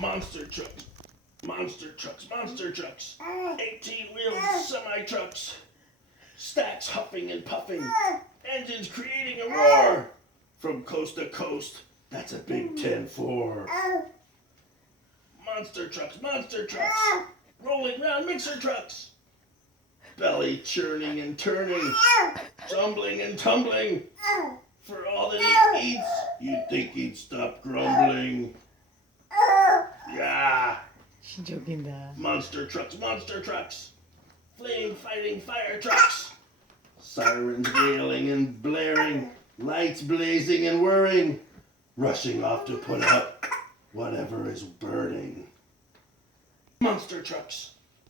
Monster trucks, monster trucks, monster trucks. 18-wheeled semi-trucks. Stacks huffing and puffing. Engines creating a roar. From coast to coast, that's a big 10-4. Monster trucks. Rolling round mixer trucks. Belly churning and turning. Jumbling and tumbling. For all that he eats, you'd think he'd stop grumbling. Yeah. 진짜 웃긴다. Monster trucks. Flame fighting fire trucks. Sirens wailing and blaring. Lights blazing and whirring. Rushing off to put out whatever is burning. Monster trucks.